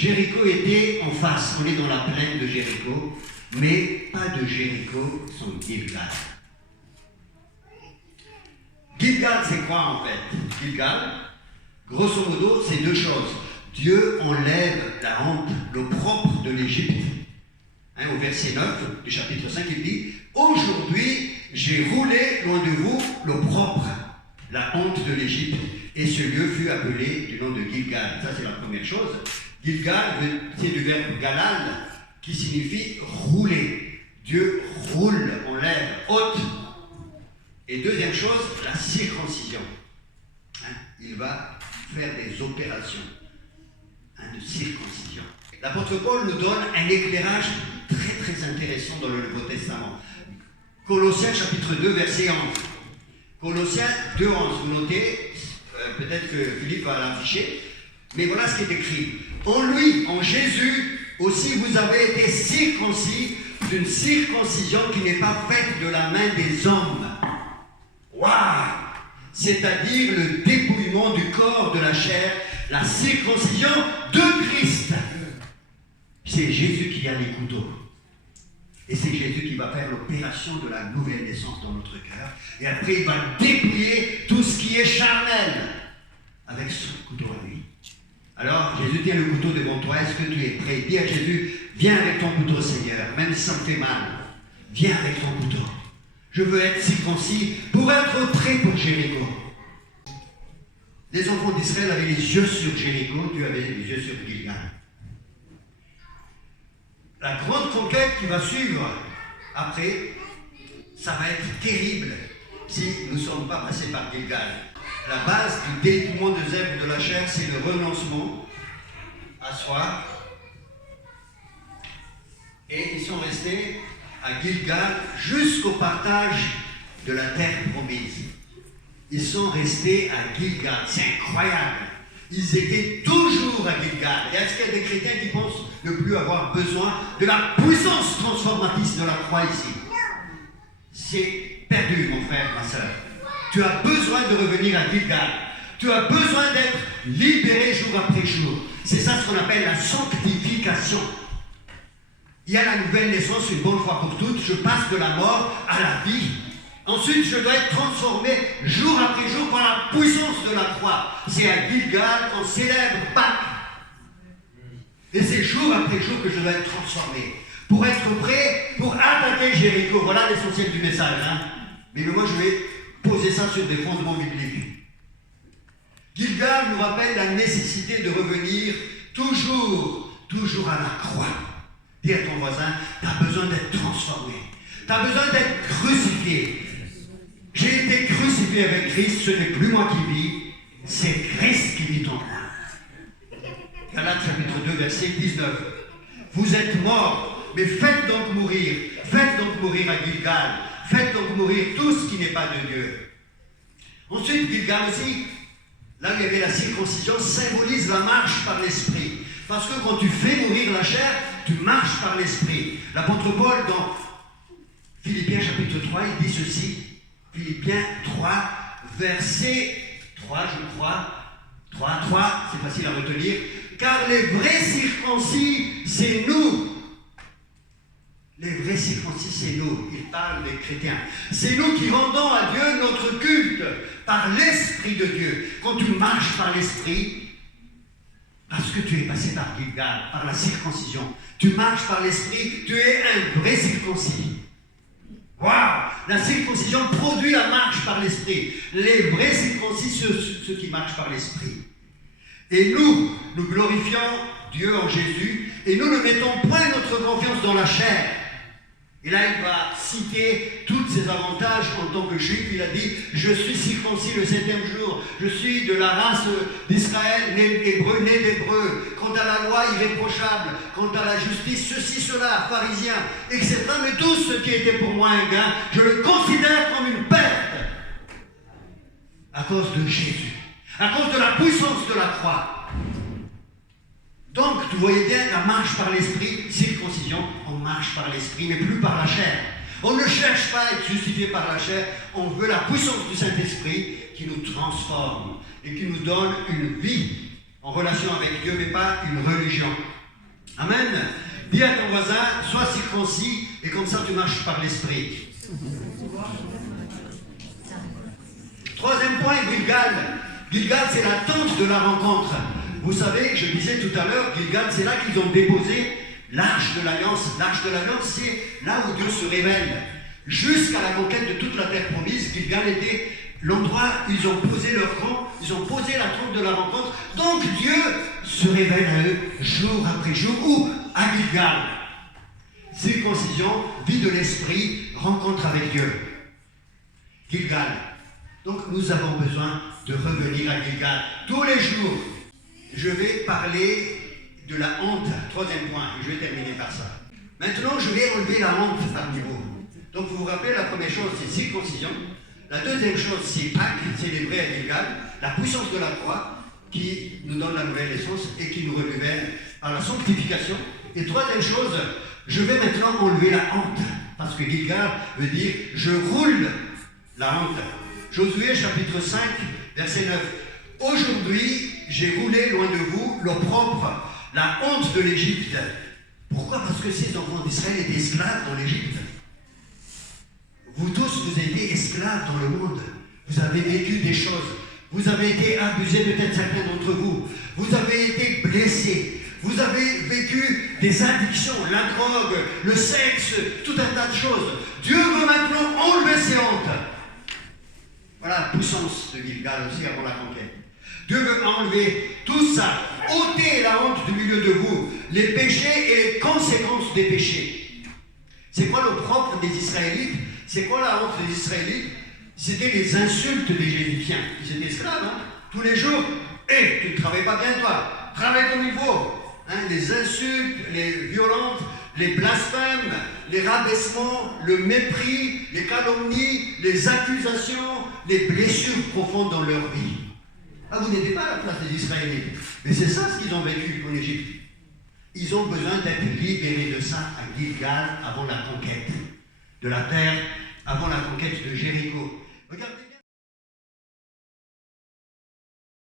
Jéricho était en face, on est dans la plaine de Jéricho, mais pas de Jéricho sans Gilgal. Gilgal, c'est quoi en fait? Gilgal, grosso modo, c'est deux choses. Dieu enlève la honte, l'opprobre de l'Égypte. Au verset 9 du chapitre 5, il dit « Aujourd'hui, j'ai roulé loin de vous l'opprobre, la honte de l'Égypte. » Et ce lieu fut appelé du nom de Gilgal. Ça, c'est la première chose. Gilgal, c'est du verbe galal, qui signifie rouler. Dieu roule, enlève, ôte. Et deuxième chose, la circoncision. Il va faire des opérations de circoncision. L'apôtre Paul nous donne un éclairage très très intéressant dans le Nouveau Testament. Colossiens chapitre 2 verset 11. Colossiens 2 11, vous notez, peut-être que Philippe va l'afficher, mais voilà ce qui est écrit. En lui, en Jésus, aussi vous avez été circoncis d'une circoncision qui n'est pas faite de la main des hommes. Waouh! C'est-à-dire le dépouillement du corps, de la chair, la circoncision de Christ. C'est Jésus qui a les couteaux. Et c'est Jésus qui va faire l'opération de la nouvelle naissance dans notre cœur. Et après, il va dépouiller tout ce qui est charnel avec ce couteau à lui. Alors, Jésus tient le couteau devant toi. Est-ce que tu es prêt? Dis à Jésus, viens avec ton couteau, Seigneur, même si ça me fait mal. Viens avec ton couteau. Je veux être circoncis pour être prêt pour Jéricho. Les enfants d'Israël avaient les yeux sur Jéricho, Dieu avait les yeux sur Gilgal. La grande conquête qui va suivre après, ça va être terrible si nous ne sommes pas passés par Gilgal. La base du dépouillement des œuvres de la chair, c'est le renoncement à soi. Et ils sont restés à Gilgal jusqu'au partage de la terre promise. Ils sont restés à Gilgal. C'est incroyable. Ils étaient toujours à Gilgal. Et est-ce qu'il y a des chrétiens qui pensent ne plus avoir besoin de la puissance transformatrice de la croix ici? C'est perdu, mon frère, ma soeur. Tu as besoin de revenir à Gilgal. Tu as besoin d'être libéré jour après jour. C'est ça ce qu'on appelle la sanctification. Il y a la nouvelle naissance une bonne fois pour toutes. Je passe de la mort à la vie. Ensuite, je dois être transformé jour après jour par la puissance de la croix. C'est à Gilgal qu'on célèbre Pâques. Et c'est jour après jour que je dois être transformé. Pour être prêt, pour attaquer Jéricho. Voilà l'essentiel du message. Mais moi, je vais poser ça sur des fondements bibliques. Gilgal nous rappelle la nécessité de revenir toujours à la croix. Dis à ton voisin, tu as besoin d'être transformé. Tu as besoin d'être crucifié. J'ai été crucifié avec Christ, ce n'est plus moi qui vis, c'est Christ qui vit en moi. Galates chapitre 2, verset 19. Vous êtes morts, mais faites donc mourir à Gilgal, faites donc mourir tout ce qui n'est pas de Dieu. Ensuite, Gilgal aussi, là où il y avait la circoncision, symbolise la marche par l'esprit. Parce que quand tu fais mourir la chair, tu marches par l'esprit. L'apôtre Paul, dans Philippiens chapitre 3, il dit ceci. Philippiens 3, verset 3, je crois. 3, c'est facile à retenir. Car les vrais circoncis, c'est nous. Les vrais circoncis, c'est nous. Il parle des chrétiens. C'est nous qui rendons à Dieu notre culte par l'Esprit de Dieu. Quand tu marches par l'Esprit, parce que tu es passé par Gilgal, par la circoncision, tu marches par l'Esprit, tu es un vrai circoncis. Waouh! La circoncision produit la marche par l'Esprit. Les vrais circoncis, ceux qui marchent par l'Esprit. Et nous glorifions Dieu en Jésus, et nous ne mettons point notre confiance dans la chair. Et là, il va citer tous ces avantages en tant que juif. Il a dit, je suis circoncis le 7e jour, je suis de la race d'Israël, né d'Hébreu. Quant à la loi, irréprochable. Quant à la justice, ceci, cela, pharisien, etc. Mais tout ce qui était pour moi un gain, je le considère comme une perte. À cause de Jésus. À cause de la puissance de la croix. Donc, tu voyez bien, la marche par l'esprit, circoncision, on marche par l'esprit, mais plus par la chair. On ne cherche pas à être justifié par la chair, on veut la puissance du Saint-Esprit qui nous transforme et qui nous donne une vie en relation avec Dieu, mais pas une religion. Amen. Dis à ton voisin, sois circoncis, et comme ça tu marches par l'esprit. Troisième point, Gilgal. Gilgal, c'est la tente de la rencontre. Vous savez, je disais tout à l'heure, Gilgal, c'est là qu'ils ont déposé l'arche de l'alliance. L'arche de l'alliance, c'est là où Dieu se révèle. Jusqu'à la conquête de toute la terre promise, Gilgal était l'endroit où ils ont posé leur camp, ils ont posé la tente de la rencontre. Donc Dieu se révèle à eux jour après jour. Où? À Gilgal. Circoncision, vie de l'esprit, rencontre avec Dieu. Gilgal. Donc nous avons besoin de revenir à Gilgal tous les jours. Je vais parler de la honte, troisième point, et je vais terminer par ça. Maintenant, je vais enlever la honte parmi vous. Donc vous vous rappelez, la première chose, c'est circoncision. La deuxième chose, c'est Pâques, célébré à Gilgal, la puissance de la croix, qui nous donne la nouvelle naissance et qui nous renouvelle par la sanctification. Et troisième chose, je vais maintenant enlever la honte, parce que Gilgal veut dire « je roule la honte ». Josué chapitre 5, verset 9. « Aujourd'hui, j'ai roulé loin de vous l'opprobre, la honte de l'Égypte. » Pourquoi? Parce que ces enfants d'Israël étaient esclaves dans l'Égypte. Vous tous, vous étiez esclaves dans le monde. Vous avez vécu des choses. Vous avez été abusés, peut-être certains d'entre vous. Vous avez été blessés. Vous avez vécu des addictions, la drogue, le sexe, tout un tas de choses. Dieu veut maintenant enlever ces hontes. Voilà la puissance de Gilgal aussi avant la conquête. Dieu veut enlever tout ça, ôter la honte du milieu de vous, les péchés et les conséquences des péchés. C'est quoi le propre des Israélites? C'est quoi la honte des Israélites? C'était les insultes des Égyptiens. Ils étaient esclaves, hein? Tous les jours. Tu ne travailles pas bien, toi. Travaille ton niveau. Hein? Les insultes, les violences, les blasphèmes, les rabaissements, le mépris, les calomnies, les accusations, les blessures profondes dans leur vie. Ah, vous n'étiez pas à la place des Israélites. Mais c'est ça ce qu'ils ont vécu en Égypte. Ils ont besoin d'être libérés de ça à Gilgal avant la conquête de la terre, avant la conquête de Jéricho.